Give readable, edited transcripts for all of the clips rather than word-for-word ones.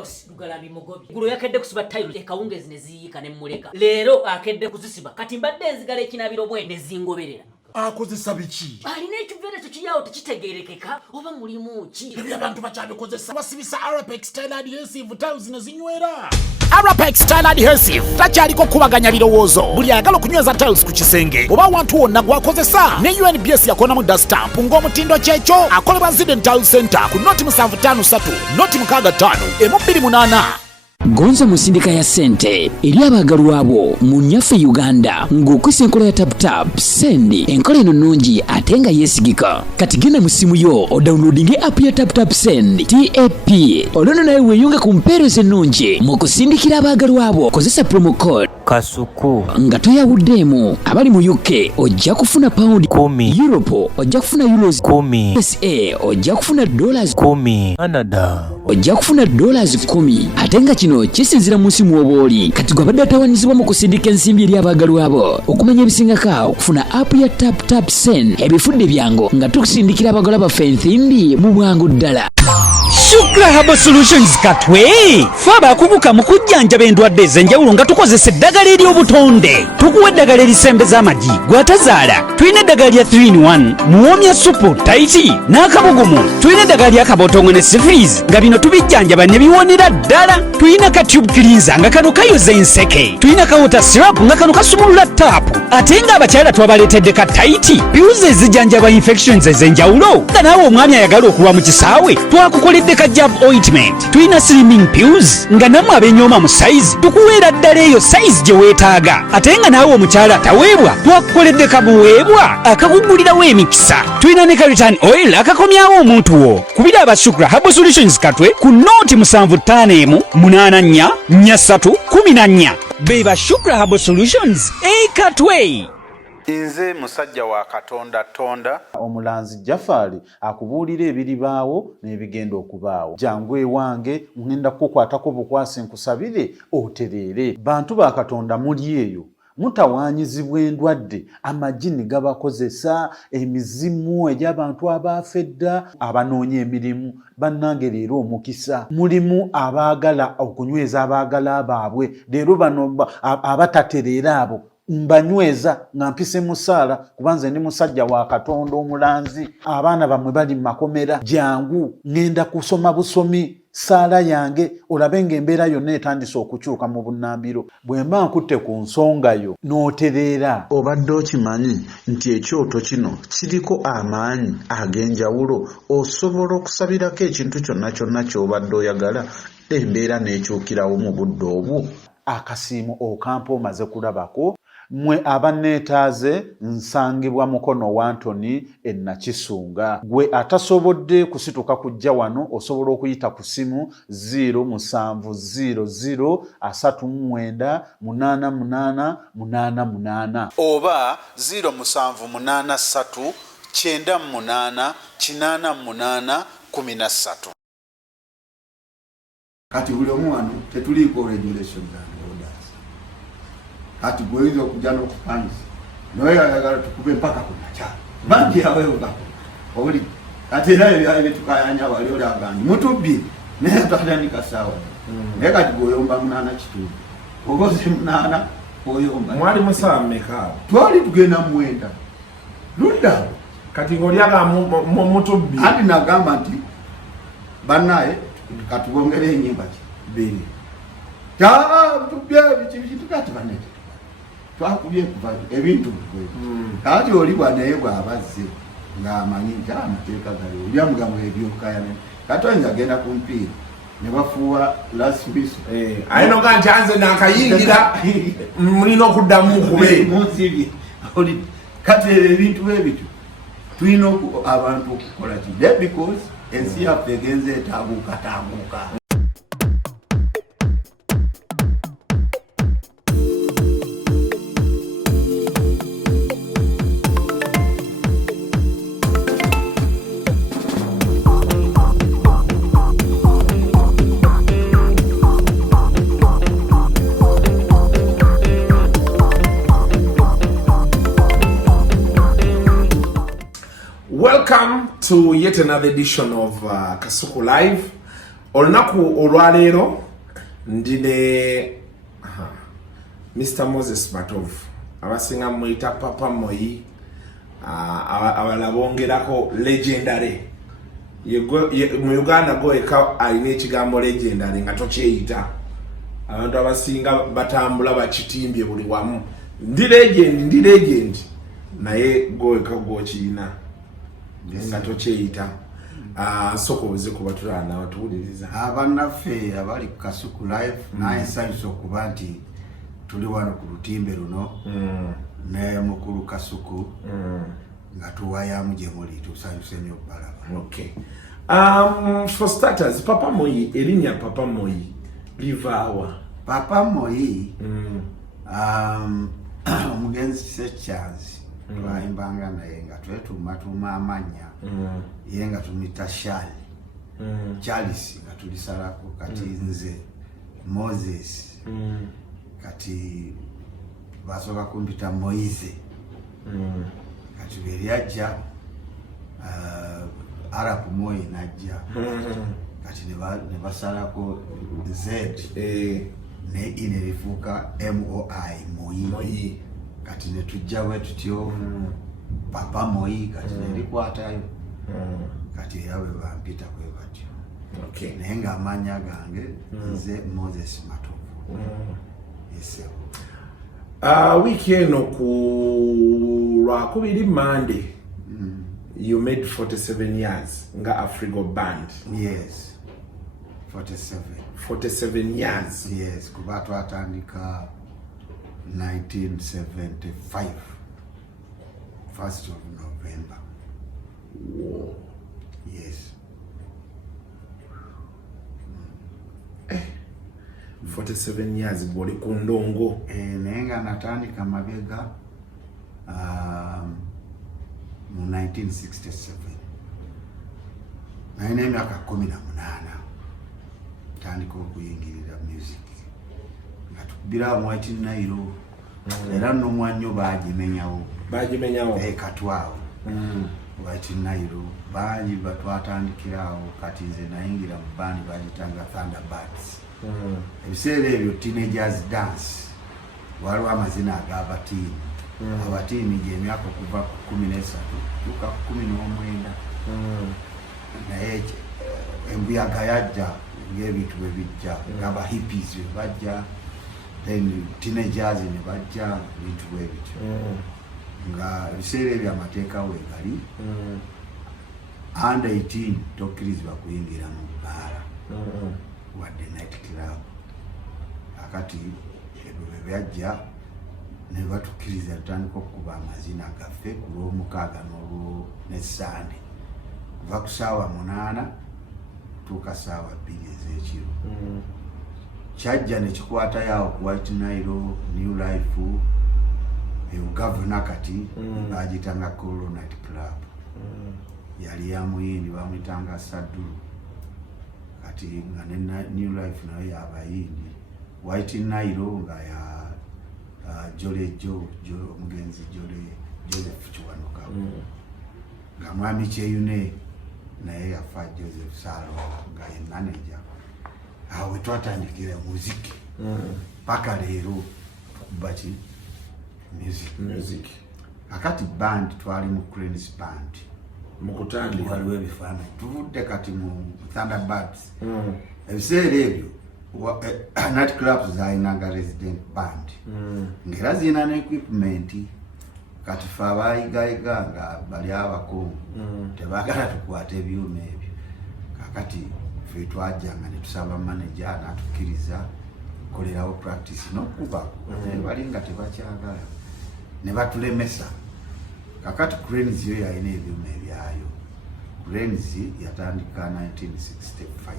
boss Lugalambi Mugobi gulo yakedde kusiba tayiro ekawungezi ne ziyika ne muleka lero akedde kuzisiba kati mbadde enzigala ekinabiro bwe ne zingoberera akozesa biki alina ekivere kiyawo tekitegerekeka oba mulimu ki ebyo abantu bakyabikozesa basibisa Arapex Style Adhesive tiles ne zinywera Arapex Style Adhesive takyaliko kubaganya birowoozo buli ayagala okunyweza tiles ku kisenge oba wantu wonna gwakozesa ne UNBS yakonamu dastamp ng'omutindo kyekyo akolebwa Zident Tile Center ku noti 753 noti 65 M28 Gonza musindika ya sente eri abagalwa abo mu nyaffe Uganda ng'okwisa enkola ya tap sendi enkola eno nnungi ate nga yeesigika kati genda mu simu yo odownloadinge app ya tap send TAP olwono nawe weeyunge ku mpeereza ennungi mu kusindikira abagalwa abo kozesa promo code Kasuku nga toyawuddeemu abali mu UK ojja kufuna pound 10 Europe ojja kufuna euros 10 USA ojja kufuna dollars 10 Canada ojja kufuna dollars 10 ate nga kino kisinzira mu nsi mw'obooli kati gwe abadde atawanyizibwa mu kusindika ensimbi eri abagalwa abo okumanya ebisingako okufuna app ya tap send ebifudde byangu nga tukusindikira abagalwa baffe ensimbi mu bwangu ddala. Shukra Herbal Solutions Katwe faba kubuka mu kujjanjaba endwadde ez'enjawulo nga tukozesa eddagala ery'obutonde tukuwa eddagala erisembeza amagi gwatazaala tulina eddagala lya 3-in-1 muwoomya supu taiti n'akabugumu tulina eddagala lya kabotongwe ne syphilis nga bino tubijjanjaba ne biwonera ddala tulina ka tube cleanser nga kano kayoza enseke tulina ka water syrup nga kano kasumulula taapu ate nga abakyala twabaleetedde ka taiti piuzi ezijjanjaba infections ez'enjawulo nga naawe omwami ayagala okulwa mu kisaawe twakukoledde ka jab ointment tulina slimming pills nga namwe abenyooma mu size tukuweera ddala eyo size gye weetaaga ate nga naawe omukyala ataweebwa twakukoledde kabuweebwa akakugulirawo emikisa tulina ne ka return oil akakomyawo omuntu wo kubira aba Shukra Herbal Solutions Katwe ku nooti 751 84 43 beba Shukra Herbal Solutions Katwe. Nze musajja wa Katonda tonda omulanzi Jafali akubuulira ebiribaawo n'ebigenda okubaawo jangu ewange ngenda kukwatako bukwasi nkusabire otereere bantu ba Katonda muli eyo mutawaanyizibwa endwadde amajini gabakozesa emizimu egy'abantu abaafedda abanoonya emirimu bannange leero omukisa mulimu abaagala okunyweza abaagala baabwe leero bano abatatereera abo mbanyweza nga mpise musaala kubanze ndi musajja wa Katonda omulanzi abaana bamwe bali mu makomera jangu ngenda kusoma busomi saala yange olabe ng'embeera yonna etandise okukyuka mu bunnambiro bwe mba nkutte ku nsonga yo n'otereera obadde okimanyi nti ekyoto kino kiriko amaanyi ag'enjawulo osobola okusabirako ekintu kyonna kyonna ky'obadde oyagala embeera n'ekyukirawo mu budde obwo akasiimo okampa omaze kulabako mwe abanneetaaze nsangibwa mukono wa Anthony Nakisunga gwe atasobodde kusituka kujja wano osobola okuyita ku simu 0700898888 oba 0783988813 kati buli omu wano tetuliiko regulation kati bweizo okujja n'okupanisa naye ayagala tukube mpaka ku makyala bangi aweewo oli kati era ebyetukayanya wali olagandi mutubbi naye twatandika ssaawa naye kati bw'oyomba 8 kitundu ogoze 8 oyomba mwali musaa mmeka twali tugenda 9 ludda kati ng'olyaga mutubbi ati nagamba nti bannaye katubongere enyimba bbiri tubye bikitukati banne twakubye kuva ebintu kati oli bwanaye bw'abazze ng'amanyi nti amateeka gali ebyamugamu ebyokayana kati oyinza agenda ku mpiira ne bafuuwa lasibiso ayino nga nti anze nakayingira mulina okuddamu kube munsibi oli kati ebintu bwebityo tulina abantu okukola kide because ensi yaffe egenze etaabuukatambuuka. Welcome to yet another edition of Kasuku Live. olunaku olwaleero ndine Mr. Moses Matovu abasinga muyita Papa Moyi abala bongerako legendary mu Uganda goeka alina ekigambo legendary nga tokyeyita abantu abasinga batambula bakitimbye buli wamu ndi legend naye goeka gwokiina nga tokyeyita soko buze kuba tulana batuwuliriza abannaffe abali ku Kasuku live naye nsanyusa okuba nti tuli wano ku lutimbe luno ne mukulu Kasuku nga tuwayamu gye muli tusanyuse nnyo okubalaba. Okay. For starters, Papa Moyi, erinnya Papa Moyi livaawa? Papa Moyi omugenzi Sechanzi twayimbanga naye nga twetumatuma amanya ye nga tumita Shali Charles nga tulisalako kati nze Moses kati basoka kumpita Moize kati belyajja Arab Moyi najja kati ne basalako Z ne inerifuka MOI Moyi kati ne tujja bwe tutyo Papa Moyi kati nerikwatayo kati yawe bampita kwe batyo. Okay. Naye nga amanya gange nze Moses Matovu. Yes. Wiki eno ku Lwakubiri Monday you made 47 years nga Afrigo band. Yes. 47 years. Yes, kuba twatandika 1975 1st of November. Whoa. Yes. 47 years boli kundongo. Nenga natandika mabega mu 1967. Naine emyaka 18 tandika okuyingirira music. Ngatukubira mu White Nile. Era no mwanyo bagimenyawo. Katwawo. White Nile bali batwatandikirawo kati nze nayingira mu bandi bagitanga Thunderbirds. Ebiseera ebyo teenagers dance waliwo amazina ag'abatiini abatiini gy'emyaka okuva ku 13 tuka ku 19 naye embuyaga yajja ng'ebintu bwe bijja ng'aba hippies bwe bajja then teenagers ne bajja ebintu bwe bityo nga ebiseera ebyo amateeka weegali under 18 tokkirizibwa kuyingira mu bbaala wadde night club akati ebyo byajja ne batukiriza tutandika okuba amazina gaffe ku Lwomukaaga n'Essande kuva ku ssaawa 8 tuuka ssaawa 2 ez'ekiro. Kyajja ne kikwata yawo ku White Nile New Life gavana kati bagitanga Kolo Night Club yali ya muyindi bamuyitanga Sadulu kati nga ne New Life nayo yabayindi White Nile nga ya Ejjoogo omugenzi Joseph Kiwanuka nga mwami Kyeyune naye yafa Joseph Salo nga ye manager. Awe twatandikira muziki paka leero baki music akati band twali mu Cranes band mukutandika waliwo ebifaananyi tuvudde kati mu Thunderbirds ebiseera ebyo night clubs zayinanga resident band ngera zina ne equipment kati fe abayigayiga nga bali abakungu tebagala tukwata ebyuma ebyo kakati fe twajjanga ne tusaba manager n'atukkiriza kolerawo practice n'okuba bali nga tebakyagala ne batulemesa kakati Cranes yo yalina ebyuma ebyayo. Cranes yatandika 1965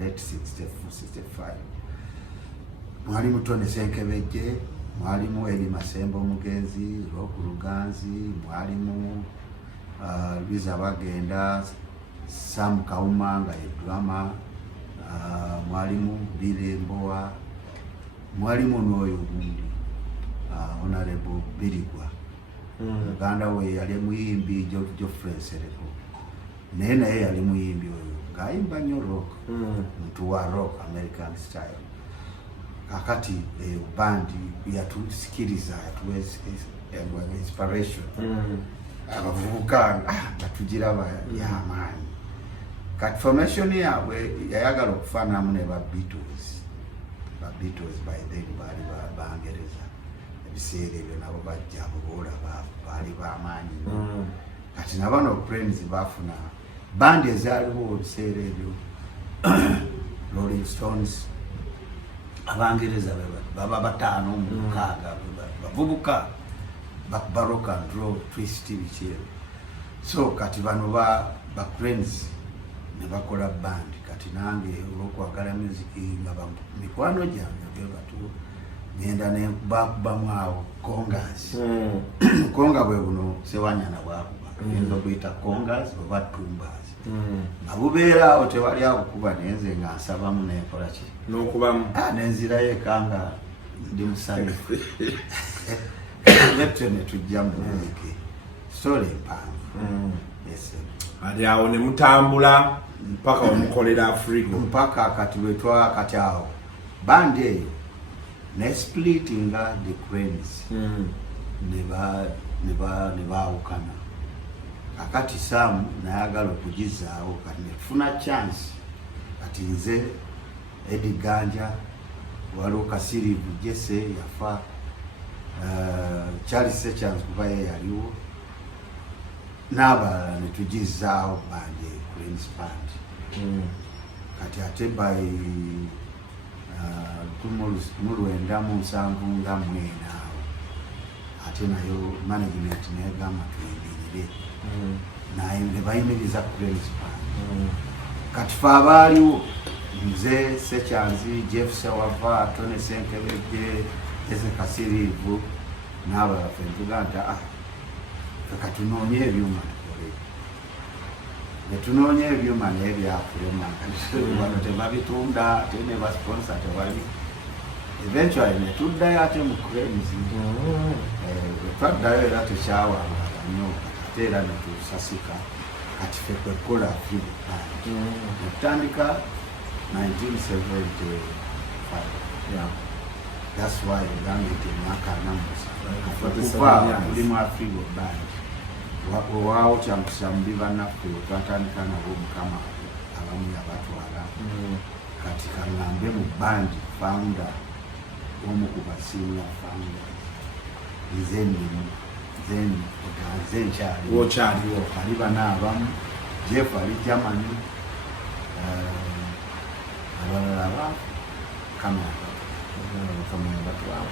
late 64-65 mwalimu Tony Senkebejje, mwalimu Eli Masembo omugenzi, Roku Luganzi, mwalimu Luiza Bagenda, Sam Kauma nga ye drama, mwalimu Bile Mboa, mwalimu n'oyo gundi Honorable Birigwa Uganda we yali muyimbi Geoffrey Sereko naye yali muyimbi oyo ng'ayimba nnyo rock muntu wa rock American style. Kakati bandi yatusikiriza yatuwa inspiration abavubuka batugiraba y'amaanyi. Kati formation yaabwe yayagala okufaanamu ne ba Beatles by then baali Bangereza ebiseera ebyo nabo bajja boolaba baali b'amaanyi. Kati nabano Friends bafuna bandi ezaaliwo ebiseera ebyo Rolling Stones Abangereza baba bataano mu mukaaga bavubuka rock and roll twist bikyero. So kati bano ba Friends ne bakola band. Kati nange olw'okwagala music nga mikwano gyange bebatu ngenda ne bakubamu awo congas. Conga bwe buno Sewanyana bwakuba ngenza okuyita congas oba tumbas. Nga bubeera awo tewali abukuba nenze nga nsabamu nenkola ki n'okubamu nenzirayo ekanga ndi musanyufu. Letwe ne tujja mu muziki story mpanvu. Yes. Ali awo ne mutambula mpaka omukolera Afrigo mpaka kati wetwa kati awo band eyo ne splittinga the Friends ne baawukana. Kakati Sam nayagala okugizaawo kati nefuna chance kati nze Eddie Ganja waliwo Kasirivu Jesse yafa Charles Sechange kuba ye yaliwo n'abalala ne tugizaawo bandi Friends band. Kati ate by mulwenda mu nsanvu nga mwena awo ate nayo management negamba tuyingirire naye ne bayimiriza Friends band. Kati fe abaaliwo nze Sechanzi Jeff Sawava Tony Senkebejje Eze Kasirivu n'abalala fe ntuga nti katunoonye ebyuma netunoonya ebyuma naye byakulema wano tebabitunda ate ne basponsor tebali. Eventually netuddayo ate mu Friends twaddayo era tekyawangala nnyo ate era netusasika kati fe kwekola Afrigo netutandika 1975. That's why egambite emyaka 4 mulimu Afrigo band. Waawo kyamukusa mubi bannaffe twatandika nabo Mukama abamu yabatwala. Kati kaŋŋambe mu band founder omu ku basenior founders nze nkyaliwo ali bana abamu Jeff ali Germany abalala ba kamera batwala.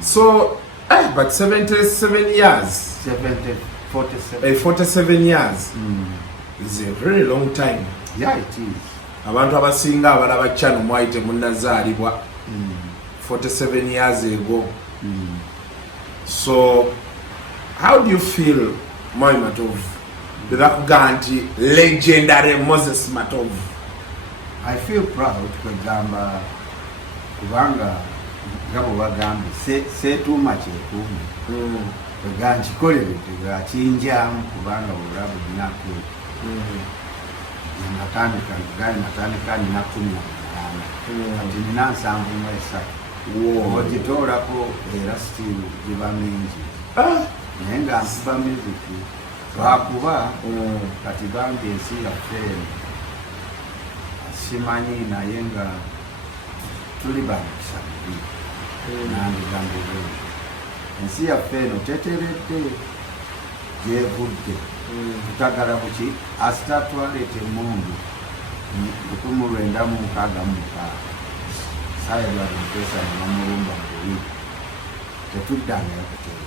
So but 77 years 47 years is a very long time. Yeah, it is. Abantu abasinga abalaba channel mwaite munnazaalibwa 47 years ago. So how do you feel Moses Matovu Birakuganti legendary Moses Matovu? I feel proud kwegamba kubanga ngabo bagambi setuma kyekumi kweganji kolere tegakiyinjamu kubanga obulabu binaku natandika nina 18 ati nina 73 ogitoolako era still giba mingi naye nga nkuba muziki lwakuba kati bambi ensi yaffe simanyi naye nga tuli bamukisa mubi nandigambo bwenge ensi yaffe eno teteredde gyevudde tutagala kuki asita twaleeta emundu 1966 saya lwalipesa namulumba mubuwi tetuddangayo kutere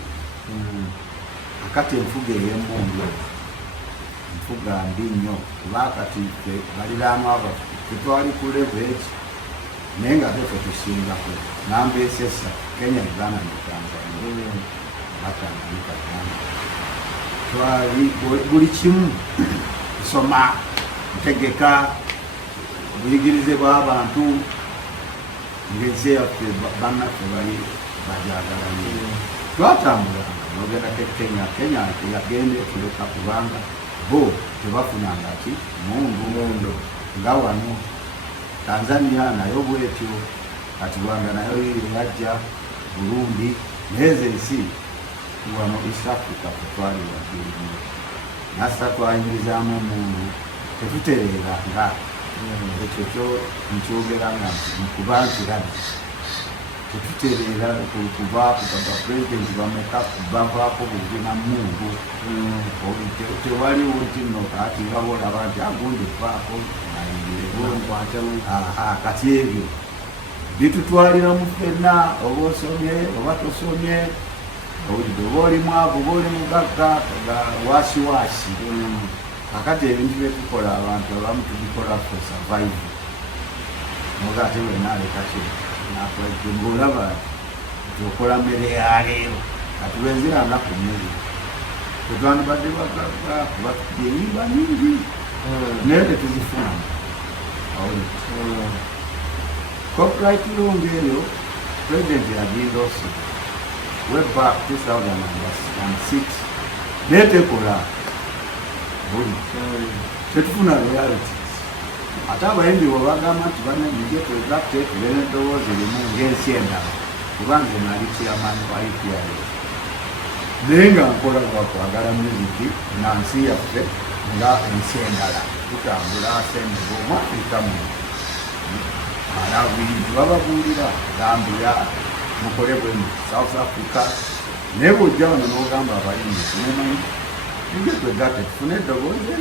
akati enfuga ey'embungu enfuga mbi nnyo kuba kati baliraanwa abaffe tetwali ku level eki naye nga ate tetusingako namba esesa Kenya Uganda ne Tanzania Tanganyika twali buli kimu kusoma ntegeka buyigirize bw'abantu ngeze yaffe bannaffe bali bajagala nnyo twatambulanga n'ogenda Kenya yagende tuleka kubanga bo tebafunanga ki mundu nga wano Tanzania nayo bwetyo kati Rwanda nayo yajja Burundi neze nsi wano East Africa kutwali wabiri nasa twayingirizamu mundu tetuterera nga ekyo kyo nkyogera nga nkubanzirabi tetuterera kuba president bameka bavaako bugina mundu tewaliwo nti no kati nga bolaba nti agundi vaako kati ebyo bitutwalira mu ffenna oba osomye oba tosomye oba oli mwavu oba oli mugagga wasiwasi kakati ebintu byetukola abantu abamu tubikola for survive muga ate wenaalekaki ng'olaba okola mmere yaleero kati lwenzira naku mmere tetwandibadde bagagga kuba tutyeyimba nyingi naye tetuzifunamu copyright longa eyo president yagindose way back 2006 naye tekola tetufuna realities ate abayimbi bwebagamba nti banamije twegatte tubere eddoboozi limu ng'ensi endala kubanga naali chairman wa IPA naye nga nkola lwakwagala muziki na nsi yaffe nga ensi endala tutambula sendego mu Afrika mu Malawi bababuulira Gambia mukole bwemu South Africa naye bw'ojja wano n'ogamba abayimbi tunemanyi nige twegatte tufune eddoboozi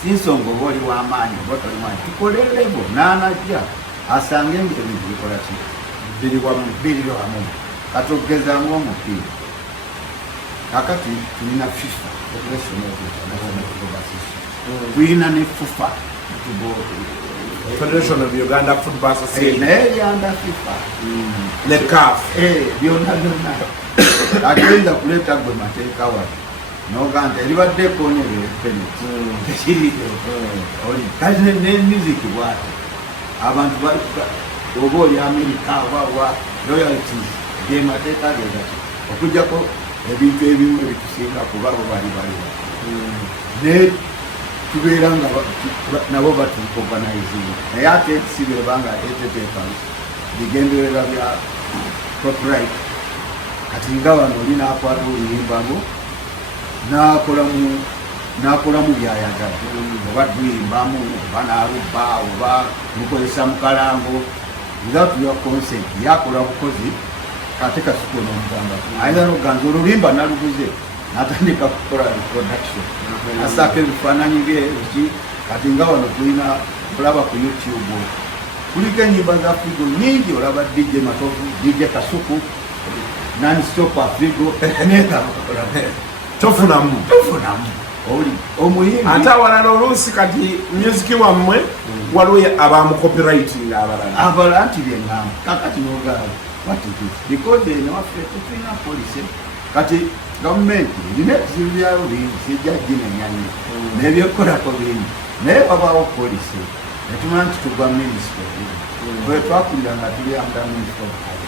si nsonga oba oli w'amaanyi oba toli maanyi tukolelebo n'anajja asange ng'ebintu bikola ki biri wamu katogeza ng'omupiira kakati tulina FIFA tulina ne FUFA Federation of Uganda Football Association naye yanda FIFA ne CAF byonna byonna agenda kuleeta gwe mateeka wano noganda eribaddeko nebpenalty tekiriyo kati nemuziki bwati abantu oba oli Amerika oba royalties gemateeka gegati okujjako ebintu ebimu ebitusinga kuba bo bali naye tubeera nga nabo batuorganizinga naye ate si bebanga eteteekans bigenderera bya copyright kati nga wano oli naakwata oluyimbamu nakola mu byayagala oba tuyimbamu oba naalubba oba mukozesa mukalango without your consent yakola bukozi kate kasiko nomugamba ayina noganza olulimba naluguze natandika kukola reproduction asaako ebifaananyi bye kati nga wano tulina olaba ku YouTube kuliko enyimba za Afrigo nyingi olaba DJ Matovu DJ Kasuku non-stop Afrigo nekakola tofunamu oli omuyimbi ate awalala oluusi kati musiki wammwe waliwo abamu copywriting abalala nti byeŋŋamba kakati nogamba because enewaffe tetulina polisi kati gavumenti erina ebizibu byayo bingi sijja ginenyanye n'ebyekolako bingi naye babawo polisi netumala nti tugwa minisita bwe twakulira nga tuli under minister of culture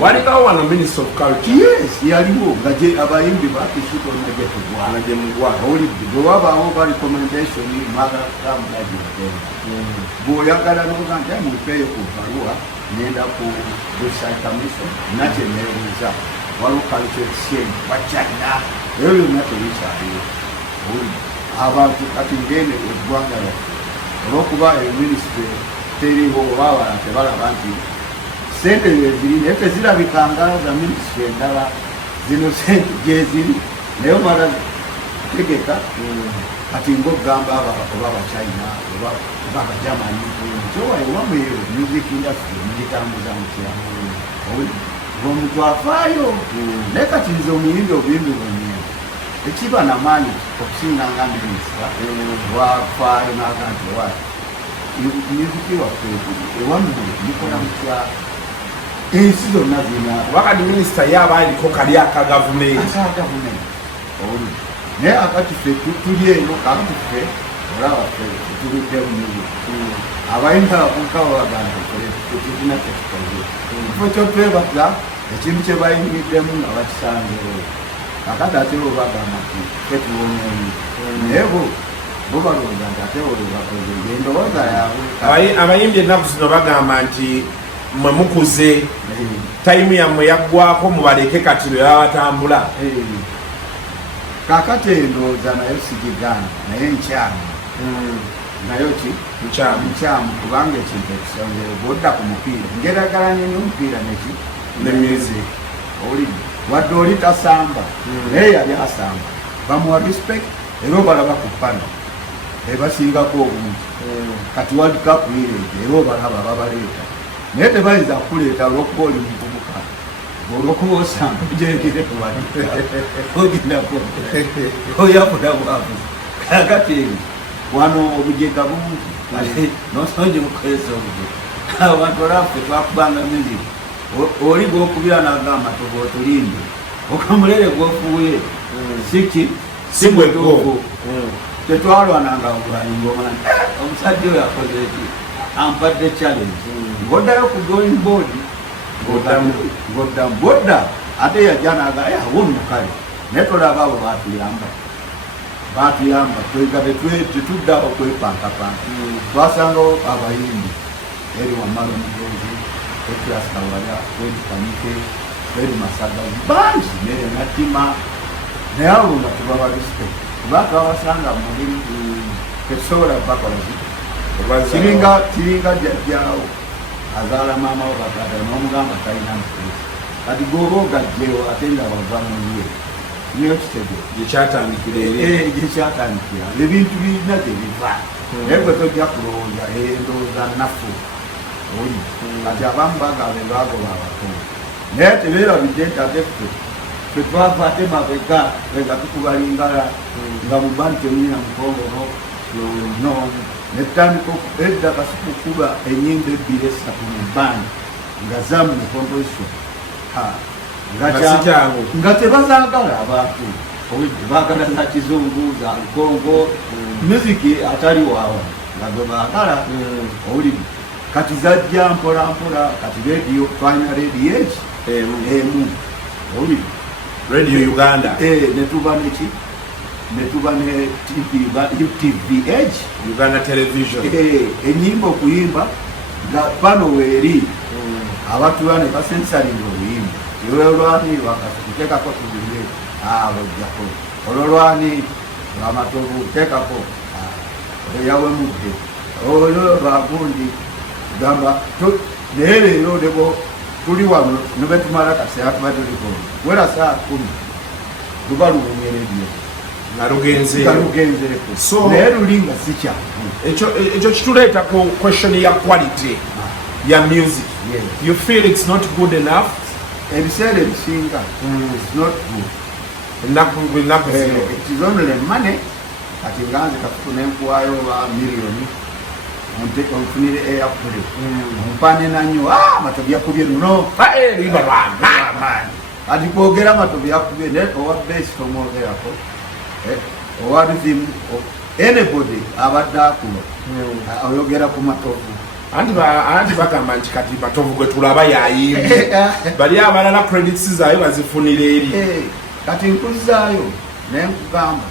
walikawo wano minister of culture yes yaliwo nga abayimbi bakisuka olinaje tugwa olidde bwe wabaawo ba recommendation magakamulagiragenda bw'oyagala noga nti mupeeyo ku baluwa nenda ku website commission nakye neebuuza waliwo culture exchange wakyalina eyo byonna tebikyaliyo abantu kati ngende eggwanga yaffe olwokuba eminisitule teriho oba abala tebalaba nti sente weziri naye tezirabikanga za minisitule endala zino sente gyeziri naye omala tegeka kati ng'ogamba oba abachina oba abajamani kyowaewamwe music industry mugitambuza mutya omuntu afaayo naye kati nze omuyimbi obuyimbi bwenyewe ekiba namaanyi okusinga nga minisita wafaayo naga nti owati muziki waffe ewammwe mukola mutya ensi zonna zina wakati minisita yaaba aliko kali akagavumenti oli naye akati ffe tuli eno kakuffe olaba ffe tuludde munyugu abayimbi abakunkawo bagamba tetulina tetukoze kifo kyotwebaza ekintu kye bayimiriddemu nga bakisanzeewo akada atero bagamba nti tetuwonyeeyo naye bo balowooza nti ate olwo bakoze endowooza yaabwe. Abayimbi ennaku zino bagamba nti mwe mukuze tayimu yammwe yaggwako mubaleke kati lwe babatambula. Kakati endowooza nayo sigigana naye nkyamu nayo ki nkyamu kubanga ekintu ekisongere bwodda ku mupiira ngeragalanye n'omupiira neki ne music olidde wadde oli tasamba naye yali asamba bamuwa respect era obalaba ku pano ebasingako obungi kati World Cup yireete era obalaba babaleeta naye tebayinza kuleeta olwokuba oli muvubuka olwokuba osanga ojengere kuwali oginako oyafuna bwabuzi kakati wano obujega bungi nosonje mukozesa obujega abantu olaffe twakubanga music oli gwokubira nagamba toba otulimbe okamulere gwofuuye si gwetuufu tetwalwananga ngoma omusajja oyo akoze eki ampadde challenge ngoddayo ku going board ngoddamu bodda ate yajanaga awonukale naye tolaba abo batuyamba twegabe tetudda okwepankapanka twasangawo abayimbi eri wamala omugenzi ekirasi kawala Fred Kanike Fred Masagazi bangi naye natima naye abo nga tubaba respect kuba twabasanga mu mulimu tetusobola bakolazi kiringa jjajjaawo azaala maama wo batata n'omugamba talina mpulisi kati gwoba ogajjewo ate nga bava muye niyo kitegeko gyekyatandikira ebintu birina gyebiva naye gwe tojja kulowooza endowooza nnafu oli kati abamu bagaba ebagoba abakozi naye tebeerabidde nti ate ffe twetwava ate mabega nga tukubalingala nga mubani temuyina mukongono noomu netandika edda kasuku kuba enyimba ebbiri esatu mu bbandi nga zamu composition nga tebazaagala abantu baagala za kizungu za lukongo musiki atali waawa nga gwe baagala owuliri kati zajja mpola mpola kati radio twalina radio eki emu owuliri Radio Uganda netuba neki netuba ne TV Edge Uganda Television enyimba okuyimba nga pano weeri abantu bane basensalinga obuyimba olwani bakatutekako tubire ojjako olwani Matovu tekako yawemudde olwo bagundi gamba naye leero nebo tuli wano nebetumala kaseera tubadde tuliko wera saa 10 luba luwunyeredyo so naye lulinga sikyaku ekyo kituleeta ku question ya quality ya music. You feel it's not good enough? Ebiseera ebisinga it's not good. It is only money kati nganze kakufuna enkuwayo ba miliyoni onfunire eyakule ompane nanyo Matovu yakubye luno liba lwamaani kati kwogera Matovu yakubye ne owa base tomwogerako owa rhythm anybody abadde akuba oyogera ku Matovu anti bagamba nti kati Matovu gwe tulaba yayimbi bali abalala credits zaayo bazifunira eri kati nkuzaayo naye nkugamba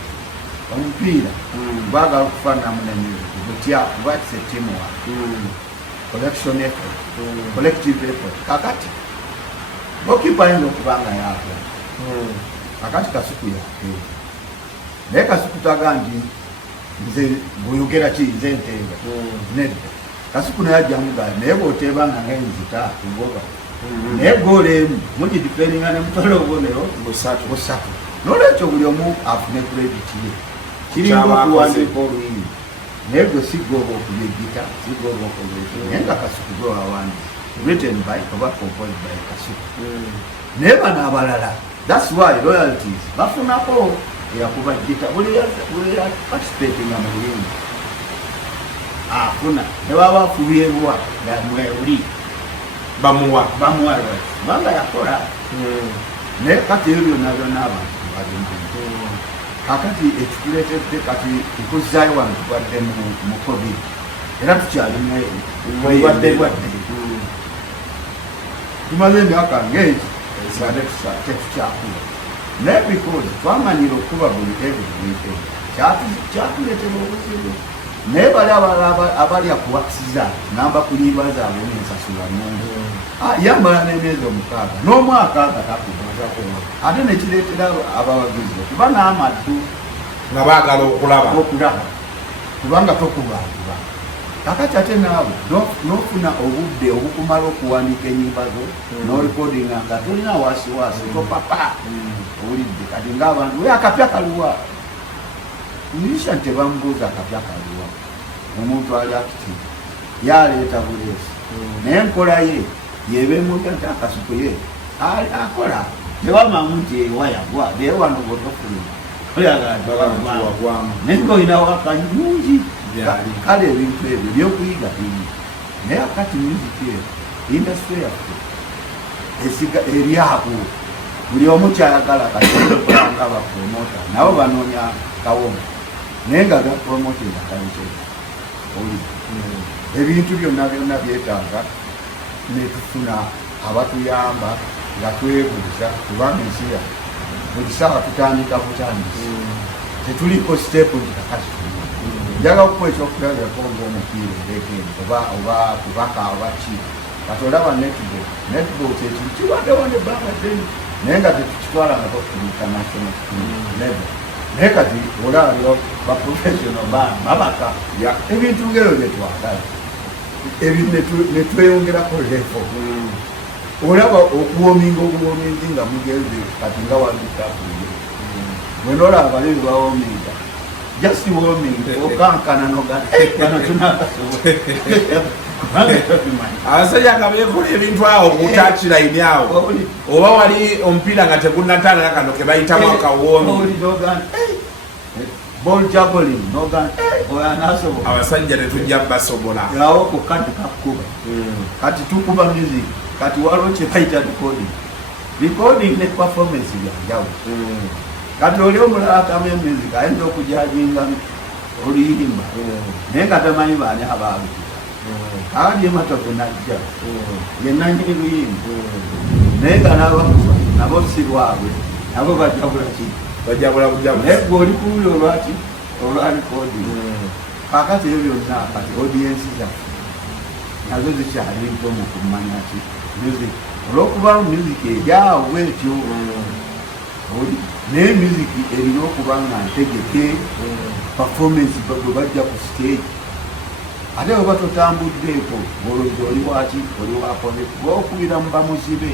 omupiira baagala okufaananamu ne music butya kuba it's a teamwork collection effort collective effort kakati okipa ayinza okubanga yakola kakati Kasuku yakeera naye Kasuku taga nti nze bweyogera ki nze ntenga nedda Kasuku naye ajjamugayo naye bw'oteebanga ng'enzita kugoga naye goola emu mugidifendinga ne mutwala obubonero busatu n'olwekyo buli omu afune credit ye kiringa okuwandiika oluyimba naye gwe sigooba okubyegita sigooba okozesa naye nga Kasuku gwe wawandi written by oba composed by Kasuku naye bano abalala that's why royalties bafunako eyakuba gita buli participatinga mu luyimba afuna ne baba afubyeebwa mwewuli bamuwa banga yakola naye kati ebyo byonna byonna abantu kakati ekituleetedde kati tukuzaayo wano tubadde mu covid era tukyalinaebwadde tumaze emyaka ng'egi tetukyakula nebikozi twamanyira okuba buli ebintu kyatuletera obuzibu naye bali abalya kuwakisiza namba kunyimba zaabwe nensasula nungi yambala n'emyezi 6 n'omwaka agatakubaako ate nekireetera abawagizi okuba n'amaddu nga baagala okulaba kubanga tokubaaliba kakati ate naawe n'ofuna obudde obukumala okuwandiika enyimba zo n'orekodinga nga tolina wasiwasi topapa owulidde kati ng'abantu we akapya kaluwa minisha tebamubuuza akapya kaluwa omuntu ali akitivu yaleeta buleesi naye enkola ye yebemuga nti akasuku ye akola tebamamu nti ewayagwa naye wano botofuluma oyagalaagwamu naye ngaolina wakanyungi kale ebintu ebyo byokuyiga biri naye akati musiki eyo indasitule yaffe eryabo buli omu kyayagala katikolanga abapromota nabo banoonya kawomo naye nga gapromotinga kalikeo ebintu byonna byetaaga netufuna abatuyamba nga twebuuza kubanga ensi yaffe buli sawa tutandika butandisi tetuliko stepu ntikakati njaga okuwa ekyokulabirako ngaomupiira erekeeni oba kubaka oba ki kati olaba netball kyekiri kiwaddewo ne bagadeni naye nga tetukitwalangako ku international level naye kati olabaliwo baprofessional babaka ebintu ngero byetwagala netweyongerako level olaba okuwominga obuwomingi nga mugenze kati nga wandikakuye wenolaba balebi bawominga just warming okankana abasajja nga beekola ebintu awo kutakiraini awo oba wali omupiira nga tegunnatandika kano ke bayitamu akawoomi abasajja tetujja basobola awo kukati kakuba kati tukuba music kati waliwo kyebayita recording ne performance byanjawulo kati oli omulala atamu music ayinza okujajinga oluyimba naye nga tamanyi baani abaabikira ali Matovu najja yenanyini luyimba naye nga nabo si lwabwe nabo bajabula ki bajabula bujabu naye gwe oli kuwulira olwaki olwa recording kakati ebyo byonna kati audiensi zaffe nazo zikyali nto mu kumanya ki music olwokuba music eryawo bwetyo naye music erina okuba nga ntegeke performance bwe bajja ku stage ate oba totambuddeeko olowooza oli waki oli wakone bwokubira mu bamuzibe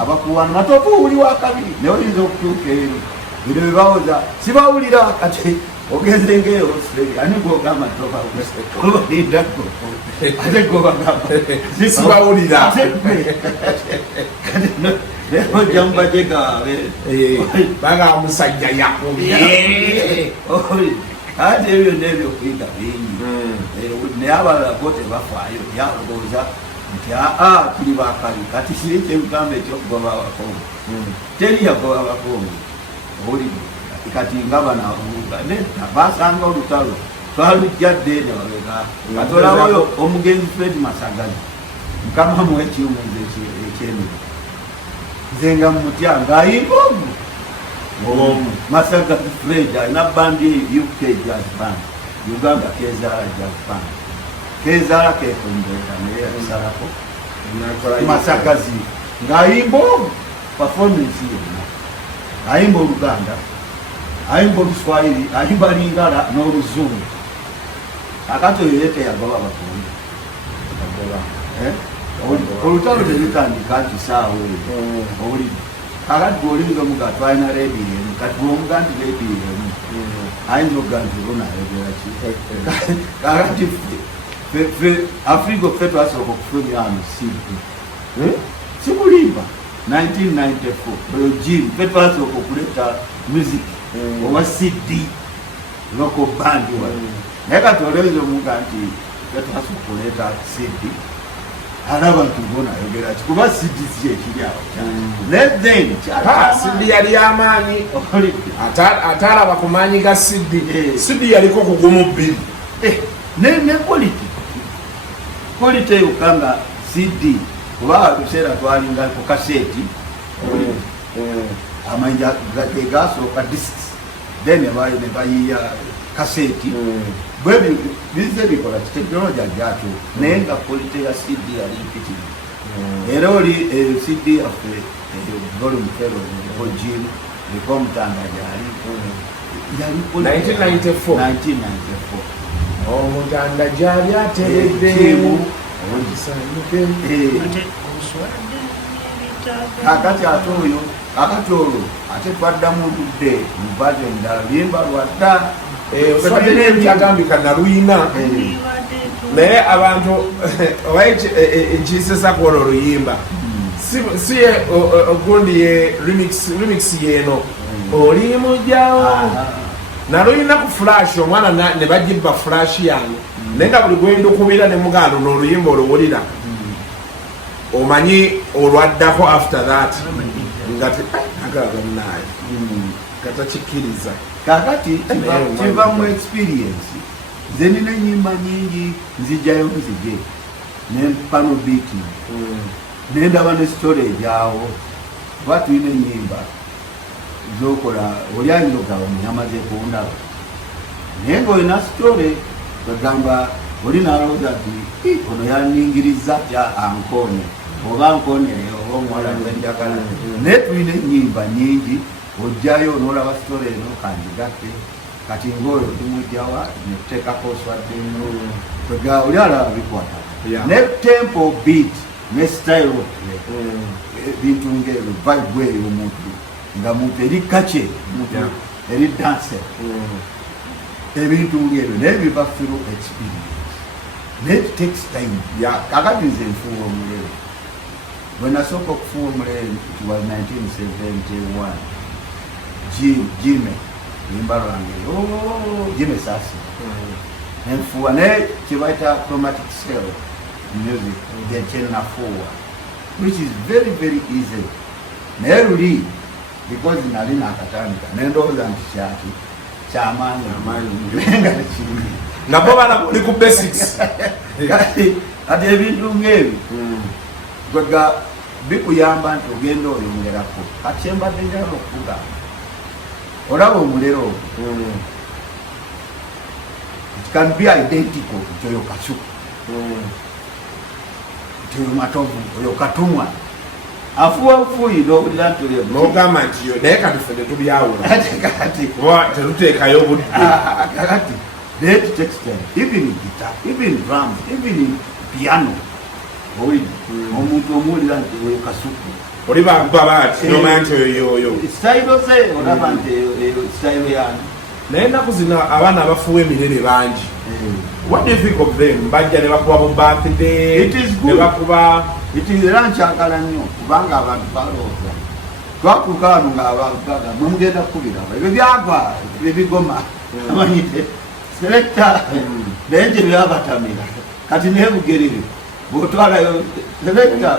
abakuwana Matovu oli wakabiri naye oyinza okutuuka eri bino bebawoza sibawulira kati ogenzengeyo Australia ani gwogamba tobaolindako ate gobagamba sibawulira ojja mubajega wabe baga omusajja yakubye ate ebyo nebyokuyiga bingi naye abalala bo tebafaayo yalowooza nti tuli bakabi kati kiri kyebugamba ekyokugoba abakongo teri yagoba abakongo owulire kati nga banavuga nedda basanga olutalo twalujjadde ene babega kati olabayo omugenzi Fred Masagazi mukama muwe ekiwumezi ekyemiro nze nga mumutya ng'ayimba omu Masagazi Fred alina bandi UK Jazz Band Uganda Kezaala Jazz Band Kezaala kekondeera naye yasalako Masagazi ng'ayimba omu performance yonna ayimba Oluganda ayimba Oluswahili ayimba Lingala n'Oluzungu akati oyo ye teyagoba bakonde olutalo telutandika nti saawa eyo owulire kakati gweolinza omuga twalina leediyo emu kati bwomuga nti leediyo emu ayinza okuga nti olunayogera ki kakati Afrigo ffe twasooka okufulumyamu CD simulimba 1994 oyo Jim ffe twasooka okuleeta music owa CD local band naye kati olowooza omuga nti ffe twasooka okuleeta CD ala abantu bonayogera ki kuba CD si ekiri awo then CD yali y'amaanyi ate alaba ku maanyi ga CD yaliko kugumu bbiri ne quality eyokanga CD kuba biseera twalinga ku kaseti amanja gasooka discs then ne bayiya kaseti bwebi bize bikola technology ajacho naye nga quality ya CD yali mpitirivu era oli CD yaffe volume 7 Jim liko Mutandajja yali 1994 Mutandajja yali ateredde akati atoyo akatolo ate twaddamu tudde mubaze ndala limba lwadda atambika na luyina naye abantu ekisesa kuola oluyimba si ogundi ye remix yeno oli mujawo naluyina ku flash omwana ne bagibba flash yange naye nga buli gwenda okubira ne mugalo n'oluyimba oluwulira omanyi olwaddako after that nga agabanaye katakikkiriza kakati kiva mu experience nze nina ennyimba nyingi nzijjayo nzije nempano beating nendaba ne storage awo kuba tulina ennyimba zokola oli ayinza okugaba munyamaze kundaba naye ngaolina storage bagamba oli nalooza nti ono yaningiriza ya ankone oba nkonere oba omuwala gwenjagala naye tulina ennyimba nyingi ojjayo n'olaba sitole eno kandigatte kati ng'oyo tumujjawa netuteekako oswadde nnyo oli alaba bikwata ne tempo beat ne style ebintu ng'ebyo vibe eyo omuntu nga muntu eri kace muntu eri dancer ebintu ng'ebyo naye biva through experience naye it takes time kakati nze nfuuwa omulere bwe nasooka okufuuwa omulere it was 1971 Jime limba lwange Jime sasi nenfuuwa naye kyebayita chromatic scale music kyenafuuwa which is very very easy naye luli because nali nakatandika nendowooza nti kyaki kyamaanyi nga tekiri nga bo bali ku basics kati ebintu ng'ebyo gwega bikuyamba nti ogenda oyongerako kati kyembadde njala okuvuga olaba omulero ogwo it can be identical nti oyo kasuku nti oyo Matovu oyo Katumwa afuwa mfuyira owulira nti oyo nogamba nti yo naye kati ffe tetubyawula kati tetuteekayo budde kati that takes time even guitar even drums even piano owulira omuntu omuwulira nti oyo kasuku oli babaati nomanya nti oyoyo style ze olaba nti style yani naye ennaku zino abaana abafuwa emirere bangi what do you think of them bajja ne bakuba mu birthday ne bakuba era nkyagala nnyo kubanga abantu balooza twakuuka wano ngaabantu baga mwe mugenda kukubira ebyo byagwa ebigoma amanyite selekta naye nje byabatamira kati naye bugerere bwotwalayo selekta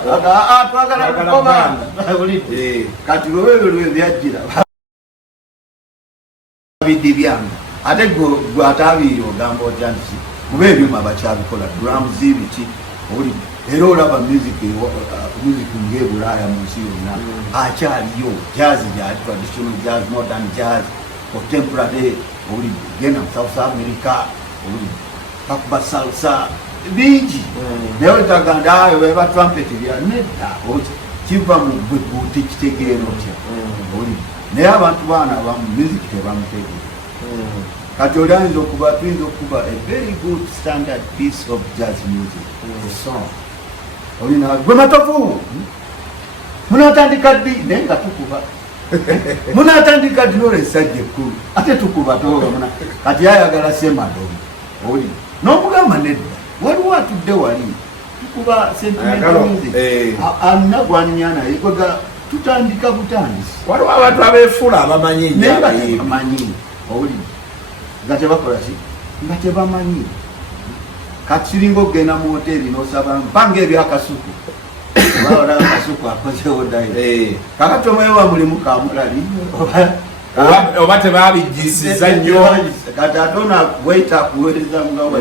twagala kukoba kati lwebyo lwe byajjira biddi byange ate gwe atabiiri ogamba otya nti kuba ebyuma bakyabikola drums biki oli era olaba music ng'ebulaaya mu nsi yonna akyaliyo jazz ya traditional jazz modern jazz contemporary oli genda mu South America oli bakuba salsa bingi naye olitaganda ayo beba trumpet bya nedda kiva mu bwebuti kitegeera otya oli naye abantu baana abamu music tebamutegeera kati oli ayinza okuba tuyinza okuba a very good standard piece of jazz music a song olina gwe Matovu munatandika ddi naye nga tukuba munatandika ddi olesajja ekkulu ate tukuba togamuna kati ayagala semadomu oli n'omugamba nedda waliwo atudde wali tukuba sentimental music alina gwanya naye kwega tutandika butandisi waliwo abantu abeefuula abamanyi naye nga tebamanyi oli nga tebakola ki nga tebamanyi kati kiringa okugenda mu hoteri n'osaba mpanga ebyakasuku olaba akasuku akozewo ddayo kakati omwewa mulimu kamulali oba tebabijjisiza nnyo kati ate onaweta kuweereza mugawe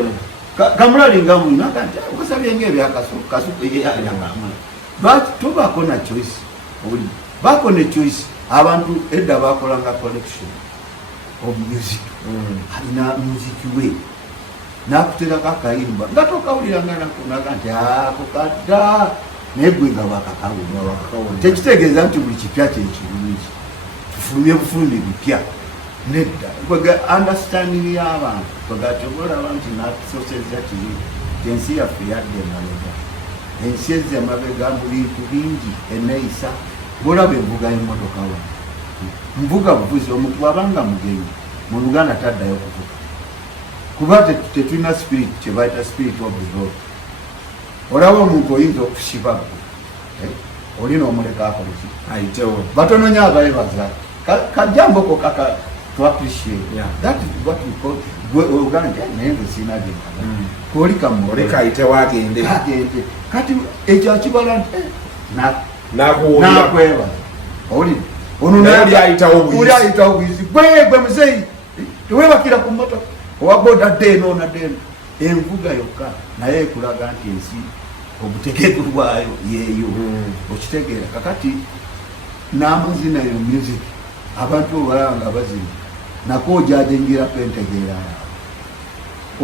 kamulali nga mulina kati okasabye ngaebyakasuku kasuku yeyayakamula lwaki tobako na choice oli bako ne choice abantu edda bakolanga collection of music alina music we nakuterako akayimba nga tokawuliranga nakunaga nti ako kadda naye gwe nga wakakawulira tekitegeeza nti buli kipya kyekirungi tufulumye bufulumye bipya nedda understanding y'abantu twagatyogolaba nti natusosezza kiri ensi yaffe yadde emabega ensi ezza emabega mu bintu bingi eneeyisa bolaba envuga y'emmotoka wa nvuga buvuzi omuntu wabanga mugenyi mu Luganda taddayo kuvuga kuba tetulina spirit kyebayita spirit of the road olaba omuntu oyinza okushiba olina omuleka akoleki ayitewo batono nnyo abeebaza kajjamboko kaka to appreciate that is what we call Uganda naye nze siina gyenkaga kolika oleka ayitewo agende kati ekyo akibala nti nakwebaza owulire uli ayitawo bwizi gwe muzeyi tewebakira ku mmotoka owaboda ddeeno naddeeno envuga yokka naye ekulaga nti ensi obutegeevu bwayo yeeyo okitegeera kakati n'amazina yo music abantu obalaba nga bazina nako ojajengerako entegeera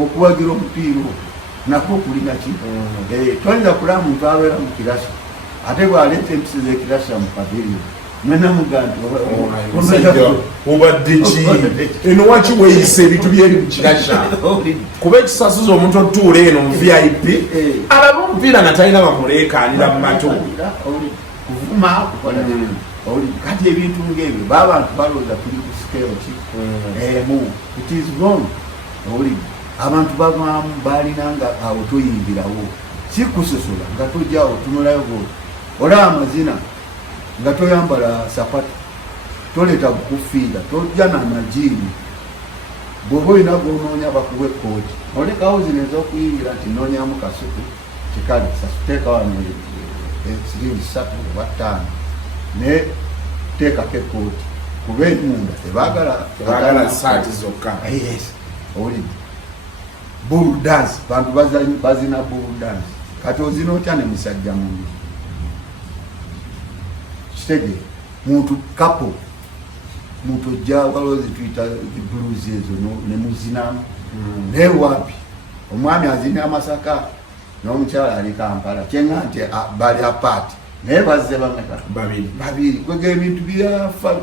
okuwagira omupiira nako kulina ki toyinza kulaba muntu abeera mu kirasa ate bwaleeta empisi z'ekirasa mu paviliyo mwena muganti obadde ki eno waki weeyisa ebintu byeri mu kirasa kuba ekisasuza omuntu otuula eno mu VIP alaba omupiira nga talina bamuleekaanira mu mato kuvuma kukola kati ebintu ng'ebyo baabantu balooza tuli ku sikeero ki emu it is wrong abantu bavaamu baalinanga awo toyingirawo si kusosola nga tojjawo tunulayo bwoti olaba amazina nga toyambala sapatu toleeta bukufiira tojja n'amajiini bw'oba olina gw'onoonya bakuwa ekkooti olekawo zino ez'okuyingira nti noonyamu kasuku kikale teeka wano siringi 3 oba 5 naye teekako ekkooti kuba emunda tebaagala saati zokka owulire bull dance bantu bazina bull dance kati ozina otya ne musajja mungi kitege muntu kapo muntu ojja waliwo zituyita blues ezo ne muzinamu naye wapi omwami azina amasaka n'omukyala ali Kampala kyenga nti bali apaati naye bazze bameka babiri kwega ebintu byafa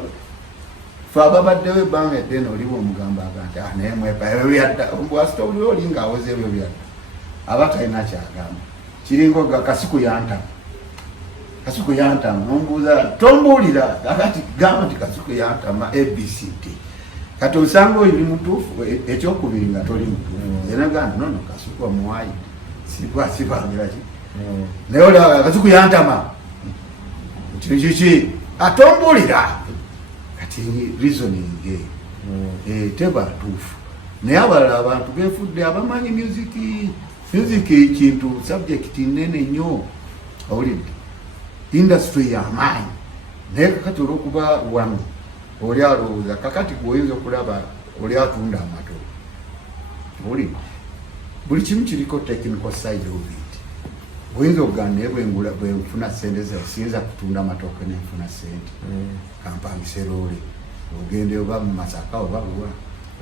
fe ababaddewo ebbanga eddene oliwo omugamba aga nti naye mwepa ebyo byadda bwasita oli oli ng'awoze ebyo byadda aba talina kyagamba kiringa kasiku yantama nombuuza tombuulira akati gamba nti kasiku yantama ABCD kati osanga oli mutuufu ekyokubiri nga toli mutuufu enagamba nono kasiku omuwayi sibangira ki naye olaba kasiku yantama kiki atombuulira kati reasoning teba tuufu naye abalala abantu befudde abamanyi music ekintu subject nene nnyo owulidde industry y'amaanyi naye kakati olwokuba wano oli alowooza kakati gweoyinza okulaba oli atunda amatooke owulidde buli kimu kiriko technical side of it oyinza okugamba naye bwenfuna sente siyinza kutunda amatooke nenfuna sente kampangise loole ogende oba mu Masaka oba buwa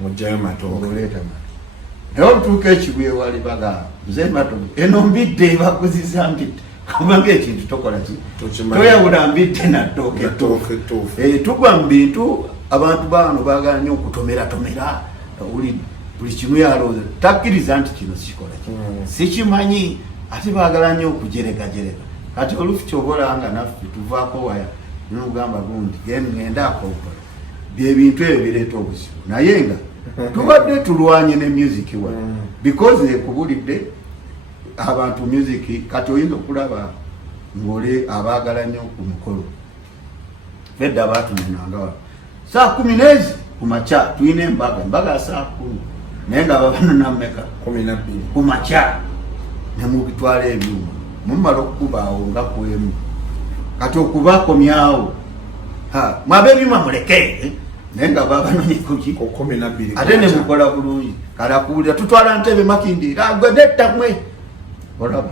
ojjayo matooke oleeta naye olutuuka ekibuye wali bagamba Mzee Matovu eno mbidde bakuziza mbidde kubanga ekintu tokola ki toyawula mbidde nattooke tugwa mu bintu abantu bano baagala nnyo okutomera buli kimu yalooza takkiriza nti kino kikola ki sikimanyi ate baagala nnyo okujeregajerega kati olufu kyobolanga naffe tuvaako waya nogamba gundi ngenda akompola byebintu ebyo bireeta obuzibu naye nga tubadde tulwanye ne music wa because ekubulidde abantu music kati oyinza okulaba ng'oli abaagala nnyo ku mukolo fedda abatumenanga saa 10 ku makya tulina embaga ya saa 10 naye nga babana nammeka 12 ku makya ne mubitwala ebyuma mumala okukubaawo nga kwemu kati okubakomyawo mwabe ebyuma muleke naye nga babanonye kuki ku 12 ate ne mukola bulungi kalakuulira tutwala ntebe makindi gwedettamwe olaba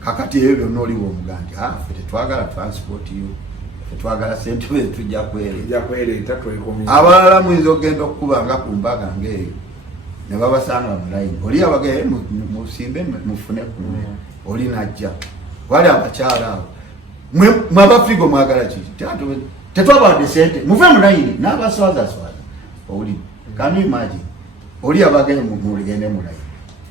kakati ebyo byonna oliwo omuga nti ffe tetwagala transport yo twagala sente we tujja kwereta twekomye abalala muyinza okugenda okukuba nga ku mbaga ng'eyo ne babasanga mu layini oli abagaye musimbe mufune kume oli najja wali abakyala abo mwabafrigo mwagala ki tetwabadde sente muve mu layini n'abaswaza oli can you imagine oli abagaye muligende mu layini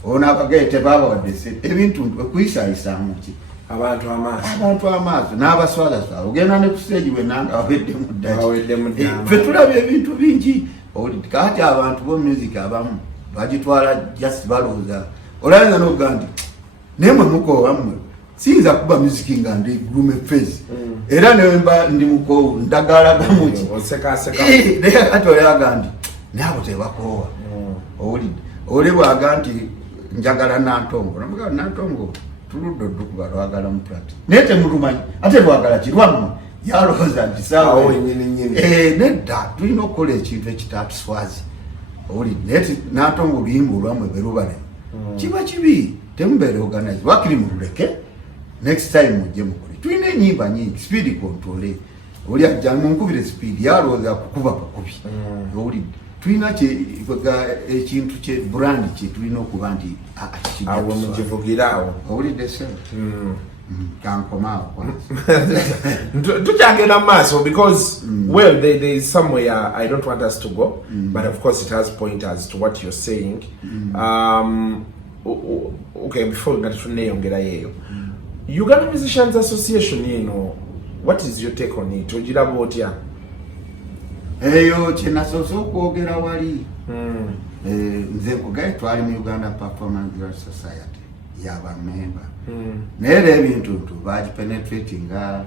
ono abagaye tebabawadde sente ebintu ekuyisaayisamu ki abantu amaaso n'abaswaza ogenda ne ku stage wenanga wawedde muddaki ffe tulabye ebintu bingi kati abantu bo music abamu bagitwala just balooza olayinza n'okuga nti naye mwe mukoowamwe siyinza kuba music nga ndi glume face era newemba ndi mukoowu ndagalagamuki naye kati olaga nti naabo tebakoowa oli bwaga nti njagala Nantongo namugaa Nantongo tuludde oddukuba lwagala muplati naye temulumanyi ate lwagala kirwammwe yalowooza nti saawa nedda tulina okukola ekintu ekitatuswazi oli naye Nantongo oluyimba olwammwe berubale kiba kibi temubeere organize wakiri mululeke next time mujje mukole tulina enyimba nyingi speed control oli ajja munkubire speed yalowooza kukuba bukubi oli tulina ekintu kye brand kye tulina okuba nti awo mugivugiraawo owulidde se kankomaawo tukyagenda mu maaso because well there is somewhere I don't want us to go but of course it has pointers to what you're saying okay before nga tuneeyongerayo eyo Uganda Musicians Association what is your take on it ogiraba otya eyo kyenasoose okwogera wali nze nkugaye twali mu Uganda Performance Society y'abamemba naye era ebintu bagipenetratinga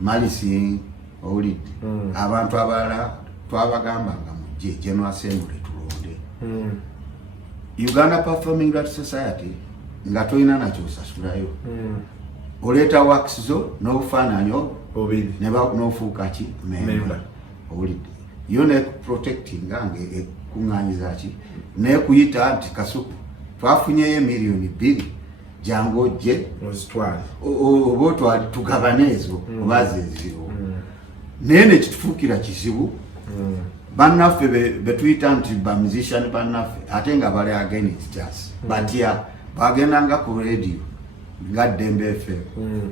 malisi owulidde abantu abalala twabagambanga mujje General Assembly tulonde Uganda Performing Arts Society nga tolina nakyo osasulayo oleeta wax zo n'obufaananyo n'ofuuka ki memba owulidde yo nekuprotectinga ngekuŋŋanyiza ki nekuyita nti kasuku twafunyeyo miliyoni 2 jangu ojje oba otwali tugabane ezo oba zeziriwo naye nekitufuukira kizibu bannaffe betuyita nti bamusician bannaffe ate nga bali against us batya bagendanga ku radio nga Dembe FM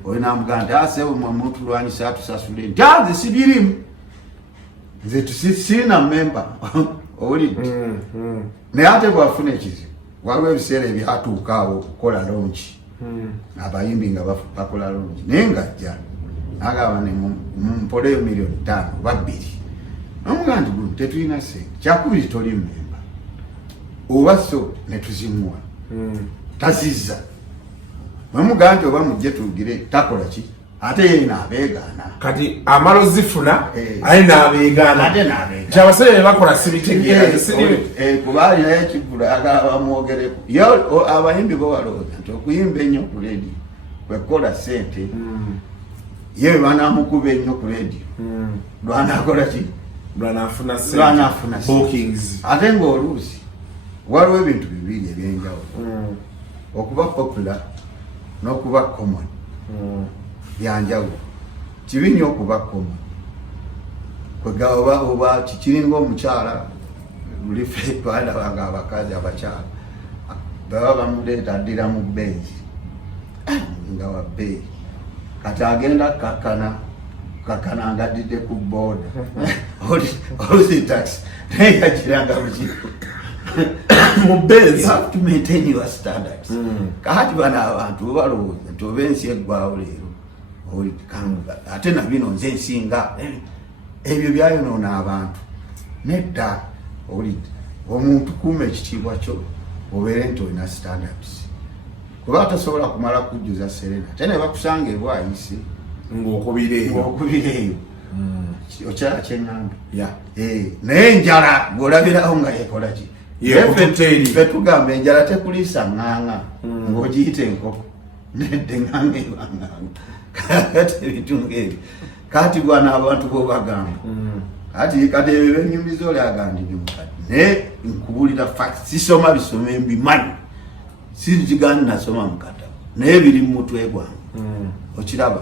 oyinamugamba nti asebo mutulwanyisa tusasule nti nze sibirimu nze tusina memba owulidde naye ate bwafuna ekizibu waliwo ebiseera ebyatuukaawo okukola lonki abayimbi nga bakola lonki naye ngajja nagamba mumpoleyo miliyoni 5 oba 2 nomugamba nti guno tetulina sente kyakubiri toli memba oba so netuzimuwa tazizza nomugamba nti oba mujje tugire takola ki ate ye naabeegaana kati amalo zifuna aye naabeegaana kyabasebe bakola sibitegeera kuba alinayo ekivulu agala bamwogereko yo abayimbi bo balowooza nti okuyimba ennyo ku leediyo kwekola sente ye banamukuba ennyo ku leediyo lwanakola ki lwanafuna bookings ate ng'oluusi waliwo ebintu bibiri ebyenjawulo okuba popular n'okuba common byanjawulo kibi nnyo okuba common oba kikiringa omukyala lulife twalabanga abakazi abakyala baba bamuleeta addira mu benzi nga wa bbeeyi kati agenda kakana nga addidde ku booda olusi taxi naye yagiranga mukiiko mu benzi. You have to maintain your standards. Kahati bana abantu balowooza nti oba ensi eggwawo leero ate na bino nze nsinga ebyo byayonoona abantu nedda olidde omuntu kuuma ekitiibwa kyo obeere nti olina standards kuba atasobola kumala kujjuza serena ate ne bakusanga ebwayise ng'okubireeyo okyala kyeŋŋamba naye enjala ng'olabiraho nga yekola ki ffe tugamba enjala tekuliisa ŋŋaŋa ng'ogiyita enkoko nedda eŋŋaŋa ebaŋŋaŋa kati ebitunga ebyo kati bwana abantu bobagamba kati ebyo benyumiza oli agandi byomukati naye nkubulira facts sisoma bisoma embimanyi sikigani nasoma mukata naye biri mu mutwe gwange okiraba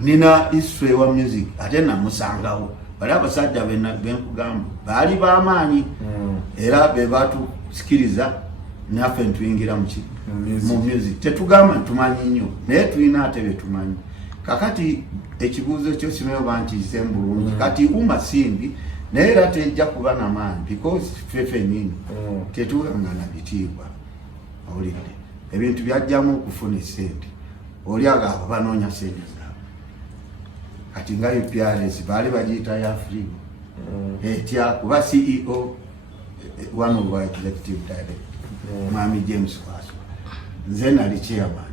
nina history wa music ate namusangawo bali abasajja benkugamba baali b'amaanyi era be batusikiriza naffe ntuyingira mu music tetugamba ntumanyi nnyo naye tulina ate betumanyi kakati ekibuuzo kyo kimeyo bankiise bulungi kati Simbi naye era tejja kuba namaanyi because fefe nini tetugangana bitiibwa awulidde ebintu byajjamu okufuna esente oli agabo banoonya sente zaabwe kati nga UPRS baali bagiyita ya Afrigo etya kuba CEO one of our executive director Mwami James Waso nze nali chairman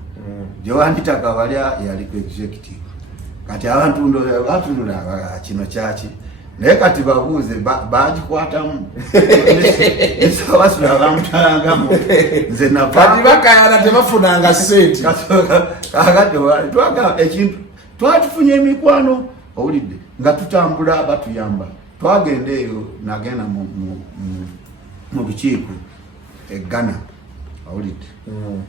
Jowanditaka wali yali ku executive kati abantu ndula kino kyaki naye kati babuuze bagikwatamu esawasula bamutalangamo nze kati bakayana tebafunanga sente kakati twaga ekintu twatufunye emikwano owulidde nga tutambula batuyamba twagenda eyo nagenda mu lukiiko Ghana awulidde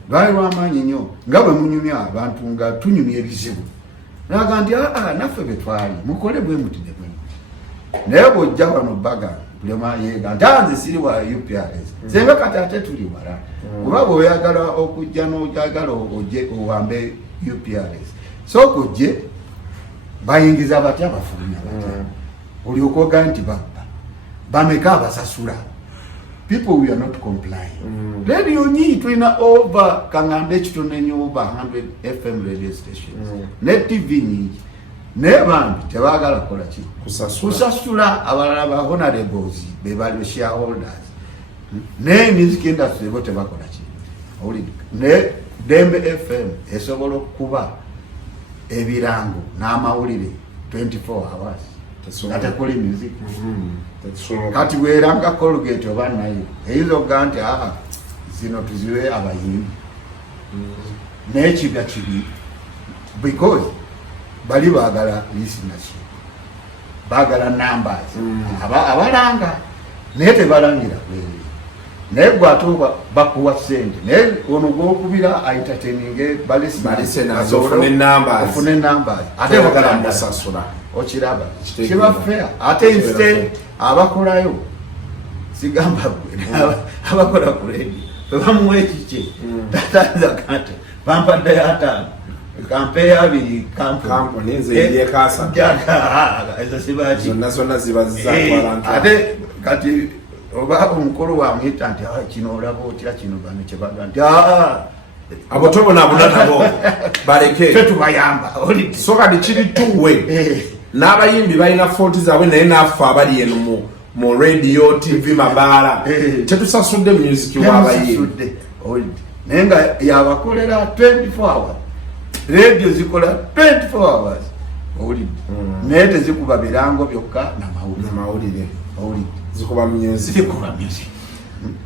lwali lwamaanyi nnyo nga bwe munyumya abantu nga tunyumya ebizibu naga nti naffe betwali mukole bwe muti ne bwe naye bw'ojja wano baga bulema yeega nti nze siri wa UPRS senga kati ate tuli wala kuba bw'oyagala okujja n'ojagala ojje owambe UPRS sooka ojje bayingiza batya bafulumya batya olyoka ogaa nti bameka abasasula people we are not complying radio nyi tulina over kangande ekitone nnyo over 100 FM radio stations ne TV nyingi naye bantu tebaagala kukola ki kusasula abalala ba honorables be bali shareholders ne music industry bo tebakola ki awulidde ne Dembe FM esobola okuba ebirango n'amawulire 24 hours atakoli music kati weeranga Colgate oba nayo eyizo ganti zino tuziwe abayimbi n'ekibya kibi because bali baagala listenership baagala numbers abalanga naye tebalangira bwere naye gwatuuka bakuwa sente naye ono gwokubira entertaining balisteners ofune numbers ate bagasasula okiraba kiba fair ate instead abakolayo sigamba abakola ku radio bamuwa ekiki tatanza kante bampadde yataano kampe abiri kampuni nze kasa ezo sibaki zonna ziba zakwala ate kati oba omukolo wa mwita nti kino olaba otya kino bano kyebaga nti abo tobona abunanabo baleke tetubayamba soka dikiri tuwe n'abayimbi balina foti zaabwe naye naffe abali eno mu radio TV mabaala tetusasudde music w'abayimbi naye nga yabakolera 24 hours radio zikola 24 hours owulidde naye tezikuba birango byokka namawulire zikuba music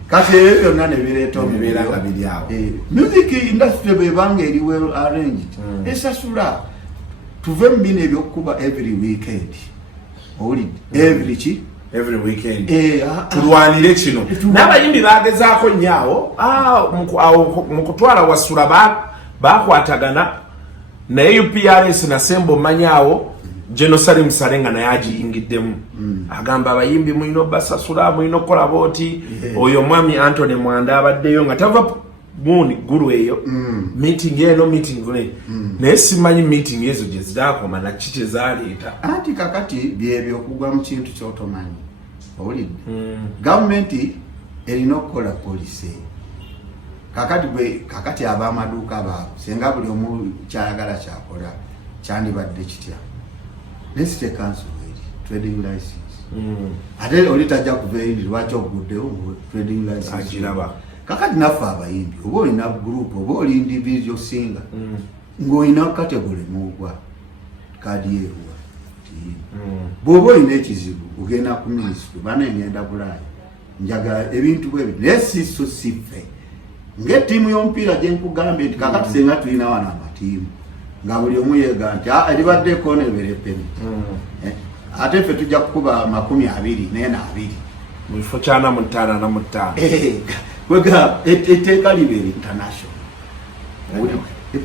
kati ebyo byonna ne bireeta omubeera nga biri awo music industry bwebanga eri well arranged esasula tuve mu bino ebyokukuba every weekend owulidde every weekend tulwanire kino n'abayimbi bagezaako nnyo awo mu kutwala wasula bakwatagana naye UPRS nasembo manyaawo Jenosari Musarenga naye agiyingiddemu agamba abayimbi mulina basasula mulina okukola booti oyo mwami Anthony Mwanda abaddeyo nga tava muni guru eyo meeting eno meeting ne naye simanyi meeting ezo gye zitakoma na kiki zaleeta anti kakati byebyo okugwa mu kintu ky'otomanyi owulidde gavumenti erina okukola polisi kakati ab'amaduuka baabo senga buli omu kyayagala kyakola kyandibadde kitya let's take council trading license ate oli tajja kuva eri lwaki oguddewo trading license agiraba kakati naffe abayimbi oba olina group oba oli individual singer ng'olina kategole mugwa kadi yeruwa bw'oba olina ekizibu ogenda ku minisitule bana engenda bulaayi njagala ebintu bwebi naye siso siffe ng'ettiimu y'omupiira gye nkugambye nti kakati senga tulina wano amatiimu nga buli omu yeega nti eribadde ekoonebera epeni ate ffe tujja kukuba 24 mu kifo kya 45 wega etteeka libeera international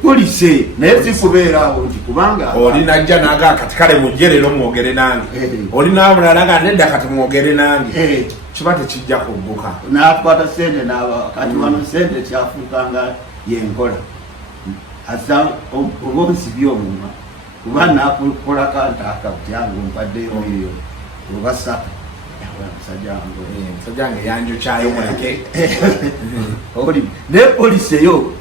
Police naye sikubeerawo nti kubanga oli najja naga katikale mujerero mwogere nange oli namulala nga nedda kati mwogere nange kiba tekijja kugguka n'akwata sente n'aba kati wano sente kyafuukanga yenkola asa obonsibye omumwa kuba nakukola kantaaka kutyange ompaddeyo miliyoni oba 3 musajjange yanjukyayo muleke oli ne polisi eyo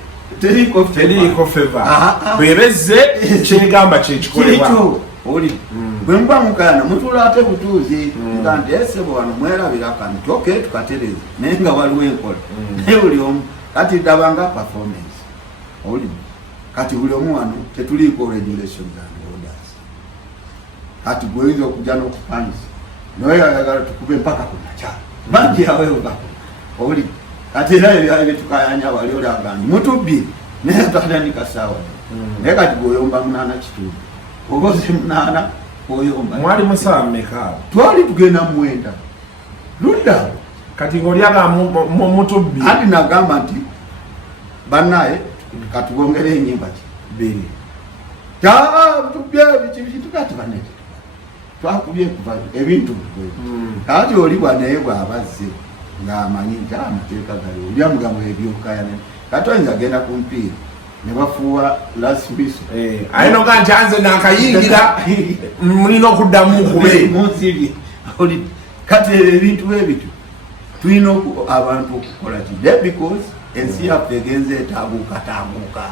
teriko feva bwebezze kyegamba kyekikolebwa oli bwe muba mukana mutula ate butuuzi nga nti esebo wano mwerabira kano toke tukatereze naye nga waliwo enkola naye buli omu kati dabanga performance oli kati buli omu wano tetuliiko regulations and orders kati gweoyinza okujja n'okupangisa naye ayagala tukube mpaka ku makyala bangi yawewo bako oli kati era ebyayo byetukayanya wali olagani mutubbi naye twatandika ssaawa naye kati gweoyomba 8 kitundu ogoze 8 oyomba mwali musawa mmeka twali tugenda 9 ludda kati ng'olyaga mutubbi ati nagamba nti bannaye katubongere enyimba bbiri tukati banete twakubye kuva ebintu kati oli bwanaye bw'abazze ng'amanyi nti amateeka gali olya mugambo ebyokayana kati oyinza agenda ku mpiira ne bafuuwa lasbiso ayino nga nti anze nakayingira mulina okuddamu kube munsibi oli kati ebintu bwebitu tulina abantu okukola kide because ensi yaffe egenze etaaguukataaguuka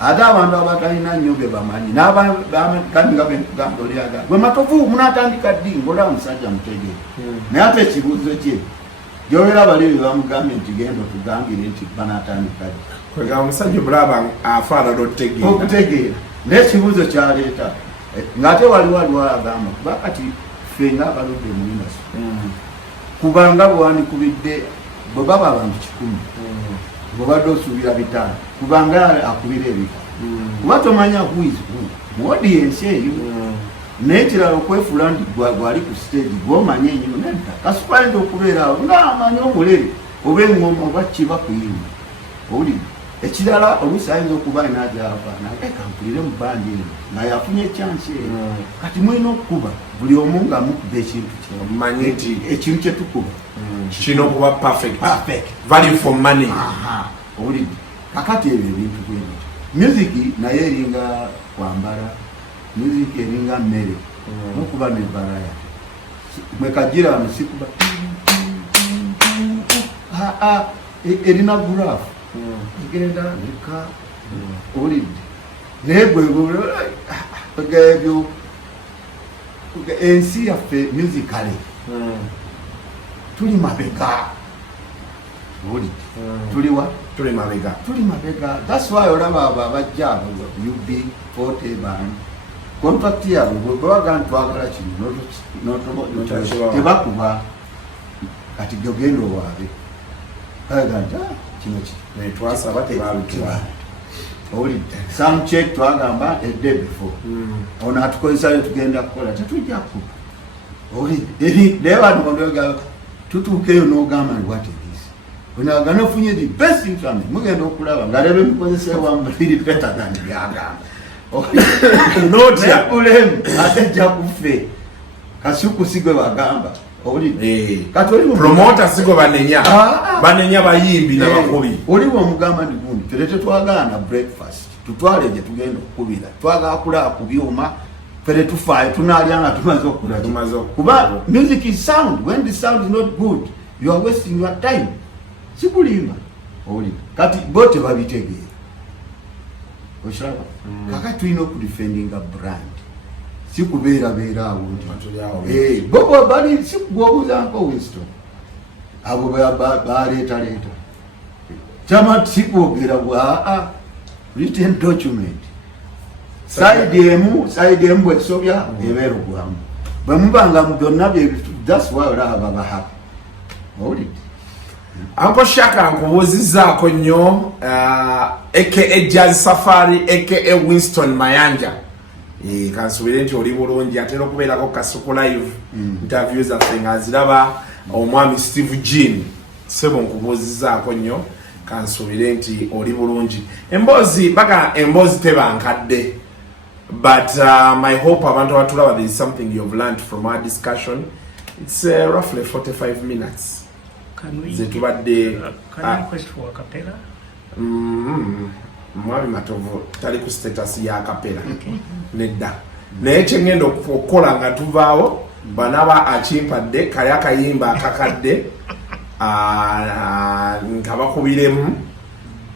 ate abantu abatalina nnyo be bamanyi kandi nga bentugamba olyaga gwe Matovu munatandika ddi ngaolaba musajja mutegeere naye ate ekibuuzo kye gyobera bali be bamugambye nti genda otugambire nti banatandika ddi kwegamba omusajja bulaba afaanana okutegeera n'ekibuuzo kyaleeta ng'ate waliwo aliwagamba kuba kati ffe ng'abaludde mu industry kubanga bwewandikubidde bwe baba abantu 10 bwebadde osuubira 5 kubanga akubira ebika kuba tomanya who mu audience eyo naye kirala okwefuula nti gwali ku stage gwomanya enyuma nedda kasupayinza okubeeraawo ng'amanyi omulere oba eŋŋoma oba kiba kuyimba owulire ekirala oluusi ayinza okuba inaajava nakampulire mu bandi eno nga yafunye ekyansi eyo kati mulina okukuba buli omu nga mukuba ekintu manyi nti ekintu kyetukuba kirina okuba perfect value for money owulidde kakati ebyo ebintu bwebyo music naye eringa kwambala music eringa mmere nokuba nebaraya mwekajira wano sikuba erina gurafu igenda leka owulidde naye gwebyo ensi yaffe musically tuli mabega owulidde tuliwa tuli mabega that's why olaba abo abajja UB 40 band contract yabwe bwebaga ntwagala kino tebakuba kati gyogenda owaabe aganta kino netwasaba tebalukira owulidde some check twagamba a day before ono atukozesayo tugenda kukola tetujja kuba owulidde naye bantu tutuukeyo n'ogamba ni what it is onagana ofunye the best instrument mugenda okulaba ngalebe mukozesewa mbiri better than byagamba notya ulemu atejja kufe kasuku sigwe bagamba promota sigo banenya bayimbi n'abakubi oliwo omugamba ndi gundi terete twagana breakfast tutwale gye tugenda okukubira twagala kulaba ku byuma fere tufaayo tunaalyanga tumaze okula kuba music is sound. When the sound is not good you are wasting your time sikulimba oli kati bote babitegeera oshaba kakati tulina okudefendinga brand sikubeerabeera awo nti bobo bali sikugwobuuzanko Winston abo baleetaleeta kyama sikwogera bwa written document side emu bwesobya ebeera ogwamu bwe mubanga mu byonna byebitu that's why olaba baba happy owulidde Uncle Shaka nkubuuzizzaako nnyo aka Jazz Safari aka Winston Mayanja kansubire nti oli bulungi atera okubeerako Kasuku live interview zaffe ng'aziraba omwami Steve Jean sebo nkubuuzizzaako nnyo kansubire nti oli bulungi emboozi baka emboozi tebankadde but my hope abantu abatulaba there is something you've learned from our discussion. It's roughly 45 minutes. Can we request for a cappella? Mwami Matovu tali ku status ya cappella. Nedda. Naye kyengenda okukola nga tuvaawo banaba akimpadde kali akayimba akakadde nga bakubiremu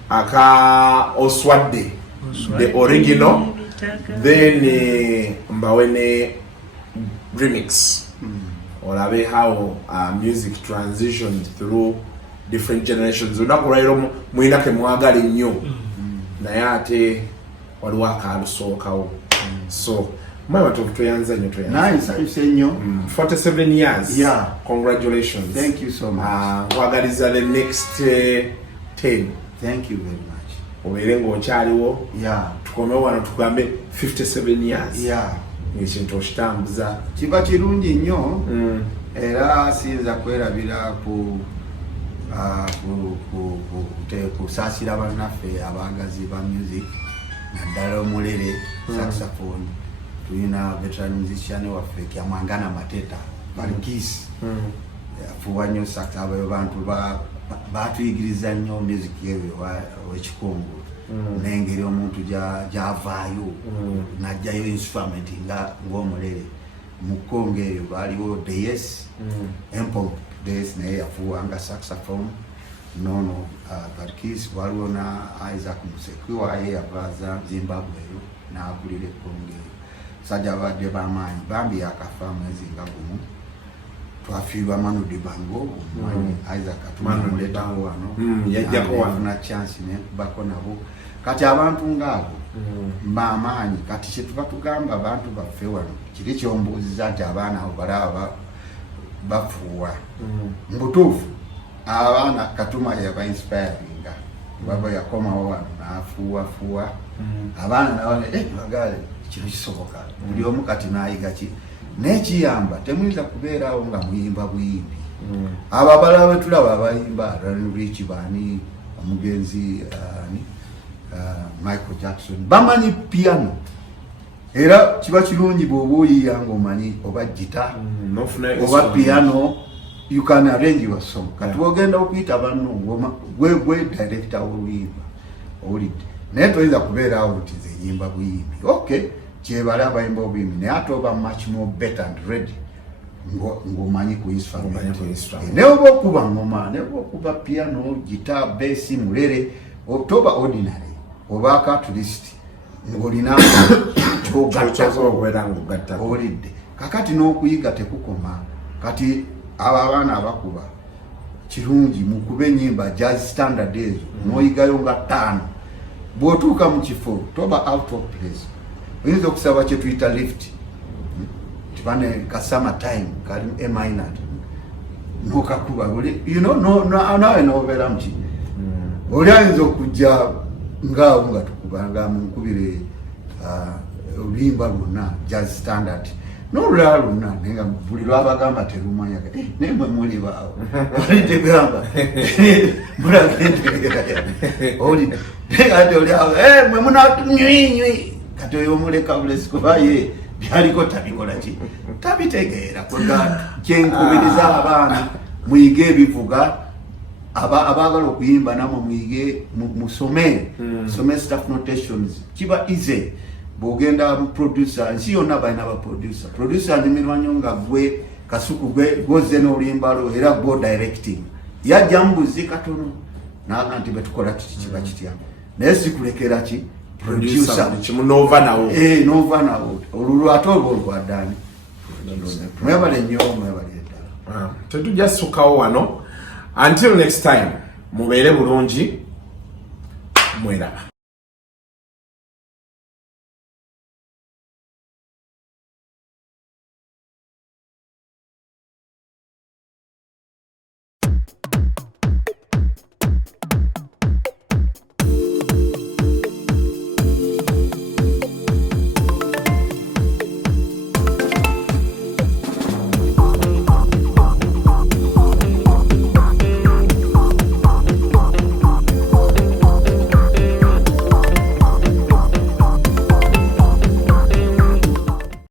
aka Oswadde the original then mbawene remix olabe how music transitioned through different generations. Unakulwairo mwina ke mwagala nnyo naye ate waliwo akalusookawo so mwe watu tuyanza nyo tuyanza nice I say nyo 47 years. Yeah, congratulations. Thank you so much. Wagaliza the next 10. Thank you very much. Obere ng'okyaliwo. Yeah, Tukome wano tugambe 57 years. Yeah, ekintu okitambuza kiba kirungi nnyo era siyinza kwerabira kusaasira bannaffe abagazi ba music naddala omulere saxophone. Tulina veteran musician waffe Kyamwangana Mateta Barikis yafuba nnyo sax abo bantu batuyigiriza nnyo music w'ekikungu n'engeri omuntu gyavaayo n'ajjayo instrument ng'omulere mu Kongo eyo baaliwo DS Empomp DS naye yafuwanga saxophone nono Barikis waliwo na Isaac Musekwa ye yavaaza Zimbabwe eyo n'akulira Kongo eyo sajja badde bamaanyi bambi yakafa mwezi nga gumu twafiirwa Manu Dibango omwanyi Isaac atumuletawo wano yajjako wafuna chance nekubako nabo kati abantu ngaabo mbamaanyi kati kyetuba tugamba abantu baffe wano kiri kyombuuziza nti abaana abo balaba bafuuwa mbutuufu abaana Katuma yaba inspiringa baba yakomawo wano n'afuuwafuuwa abaana nabone bagale kino kisoboka buli omu kati n'ayiga ki n'ekiyamba temuyinza kubeerawo nga muyimba buyimbi abo abalala betulaba abayimba Rich Bani omugenzi Michael Jackson bamanyi piano era kiba kirungi bw'oba oyiyanga omanyi oba gita oba piano you can arrange your song kati ogenda okuyita banno gwe director w'oluyimba owulidde naye toyinza kubeerawo nti nze nyimba buyimbi okay kyebala abayimba obuyimbi naye ate oba much more better and ready ng'omanyi ku instrument naye oba okuba ngoma naye oba okuba piano gita bass mulere toba ordinary oba akaturist ng'olina owulidde kakati n'okuyiga tekukoma kati abo abaana abakuba kirungi mukube ennyimba jazz standard ezo n'oyigayo nga 5 bw'otuuka mu kifo toba out of place oyinza okusaba kye tuyita lift tibane ka summer time kali A minor n'okakuba nawe n'obeera muki oli ayinza okujja ngaawo nga tukubanga munkubire oluyimba lwonna jazz standard n'olulala lwonna nenga buli lwabagamba terumanyaga naye mwe muli baawo olitegamba mulagendeera oli ate oli awo mwe munatunywinywi kati oyo omuleka bulesi kuba ye byaliko tabikola ki tabitegeera kuga kyenkubiriza abaana muyige ebivuga abaagala okuyimba namwe muyige musome staff notations kiba easy bw'ogenda producer nsi yonna balina producer anyumirwa nnyo nga gwe kasuku gwoze n'oluyimbalo era gwo directing yajja mbuzi katono naga nti betukola kiti kiba kitya naye sikulekera ki producer nova nawo olulwo ate olwo olwaddaani mwebale nnyo mwebale eddala tetujja sukawo wano until next time mubeere bulungi mweraba